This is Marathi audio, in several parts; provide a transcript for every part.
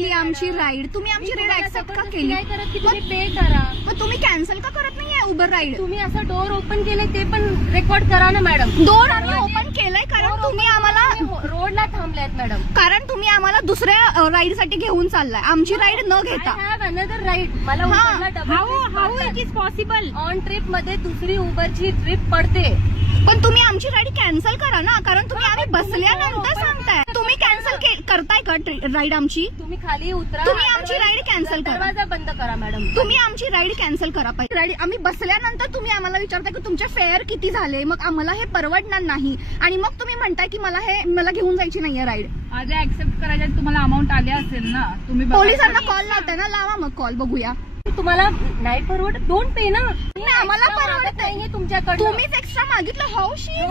केली आमची राईड, तुम्ही आमची राईड ऍक्सेप्ट का केली? काय करत की तुम्ही पे करा, मग तुम्ही कॅन्सल का करत नाहीये उबर राईड? तुम्ही असं डोर ओपन केले ते पण रेकॉर्ड करा ना मॅडम. डोर आम्ही ओपन केलंय कारण तुम्ही आम्हाला रोडला थांबलेत मॅडम. कारण तुम्ही आम्हाला दुसऱ्या राईड साठी घेऊन चाललाय, आमची राईड न घेता. I have another ride. मला how it is possible? On trip मध्ये दुसरी उबरची ट्रिप पडते. पण तुम्ही आमची राईड कॅन्सल करा ना, कारण तुम्ही आम्ही बसल्यानंतर सांगताय. तुम्ही कॅन्सल करताय का राईड आमची? तुम्ही खाली उतरा, तुम्ही आमची राईड कॅन्सल करा. दरवाजा बंद करा मॅडम. तुम्ही आमची राईड कॅन्सल करा पाहिजे. राईड आम्ही बसल्यानंतर तुम्ही आम्हाला विचारताय की तुमचे फेअर किती झाले, मग आम्हाला हे परवडणार नाही आणि मग तुम्ही म्हणताय की मला घेऊन जायची नाहीये राईड. आज ऍक्सेप्ट करायच्या तुम्हाला अमाऊंट आले असेल ना, तुम्ही पोलिसांना कॉल लावताय ना, लावा मग कॉल बघूया. तुम्हाला नाही परवडत, डोंट पे ना. आम्हाला परवडत नाहीये तुमच्याकडे. तुम्हीच एक्स्ट्रा मागितलं. हाऊ शी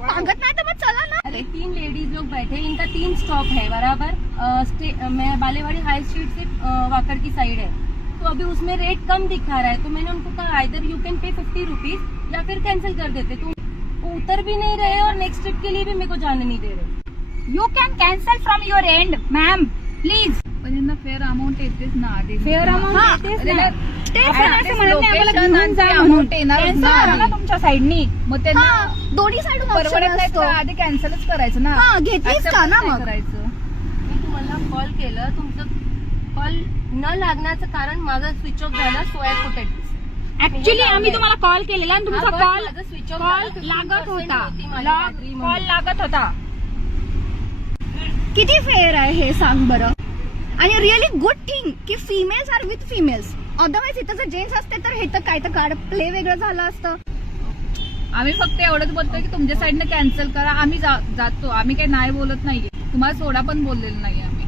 मागत नाही तर मग चला ना. अरे 3 लेडीज लोग बैठे, इनका 3 स्टॉप है बराबर. मैं बालेवाड़ी हाई स्ट्रीट से वाकड़ की साइड है, तो अभी उसमें रेट कम दिखा रहा है, तो मैंने उनको कहा either you can pay 50 rupees या फिर कैंसिल कर देते. तो वो उतर भी नहीं रहे और नेक्स्ट ट्रिप के लिए भी मेरे को जाने नहीं दे रहे. You can cancel from your end ma'am please. पण यांना फेअर अमाऊंट येतेच ना आधी. फेअर अमाऊंट तुमच्या साईडनी, मग त्यांना दोन्ही साईडून परवडत नाही तर आधी कॅन्सलच करायचं ना. घेतलीच का ना मग? करायचं. मी तुम्हाला कॉल केलं, तुमचं कॉल न लागण्याचं कारण माझा स्विच ऑफ झाला. So I put it. Actually आम्ही तुम्हाला कॉल केलेला आणि तुमचा कॉल स्विच ऑफ लागत होता. कॉल लागत होता. किती फेअर आहे हे सांग बरं. आणि रिअली गुड थिंग की females are with females. Otherwise इथं जर जेंट्स असते तर हे तर काय तर कार्ड प्ले वेगळं झालं असतं. आम्ही फक्त एवढंच बोलतोय की तुमच्या साईडनं कॅन्सल करा. आम्ही जातो, आम्ही काही नाही बोलत नाहीये. तुम्हाला सोडा पण बोललेलं नाही आम्ही.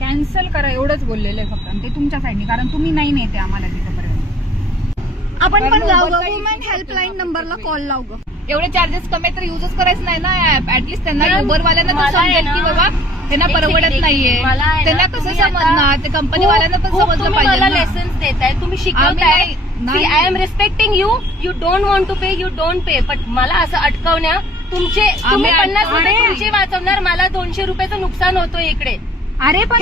कॅन्सल करा एवढंच बोललेलं आहे फक्त, ते तुमच्या साईडने, कारण तुम्ही नाही नेते आम्हाला तिथपर्यंत. आपण पण लावू ग, वुमन हेल्पलाईन नंबरला कॉल लावू ग. एवढे चार्जेस कमी तर युजच करायचं नाही ना ऍप. ऍटलीस्ट त्यांना उबरवाल्यांना तर समजेल की बाबा त्यांना परवडत नाहीये. त्यांना कसं समजणार, ते कंपनीवाल्यांना पण समजलं पाहिजे. मला लेसन्स देताय, तुम्ही शिकवताय. I am respecting you. You don't want to pay, you don't pay. But मला असं अटकवण्या तुम्ही 50 रुपये तुमचे वाचवणार, मला 200 रुपयाचं नुकसान होतोय इकडे. अरे पण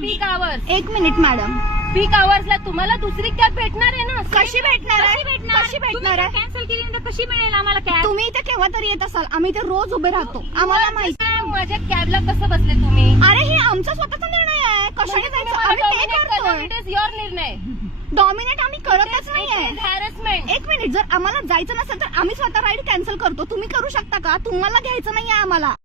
पीक आवर्स. एक मिनिट मॅडम, पीक आवर्सला तुम्हाला दुसरी कॅब भेटणार आहे ना. कशी भेटणार आहे? कशी भेटणार आहे? कॅन्सल केली तर कशी मिळेल आम्हाला कॅब? तुम्ही इथे केव्हा तरी येत असाल, आम्ही इथे रोज उभे राहतो, आम्हाला माहिती. माझ्या कॅबला कसं बसले तुम्ही? अरे हे आमचा स्वतःचा निर्णय आहे. कशाने जायचं आम्ही पे करतोय. इट इज युअर निर्णय. डॉमिनेट आम्ही करतच नाहीये. हॅरेसमेंट. एक मिनिट, जर आम्हाला जायचं नसेल तर आम्ही स्वतः राईड कॅन्सल करतो. तुम्ही करू शकता का? तुम्हाला घ्यायचं नाहीये आम्हाला.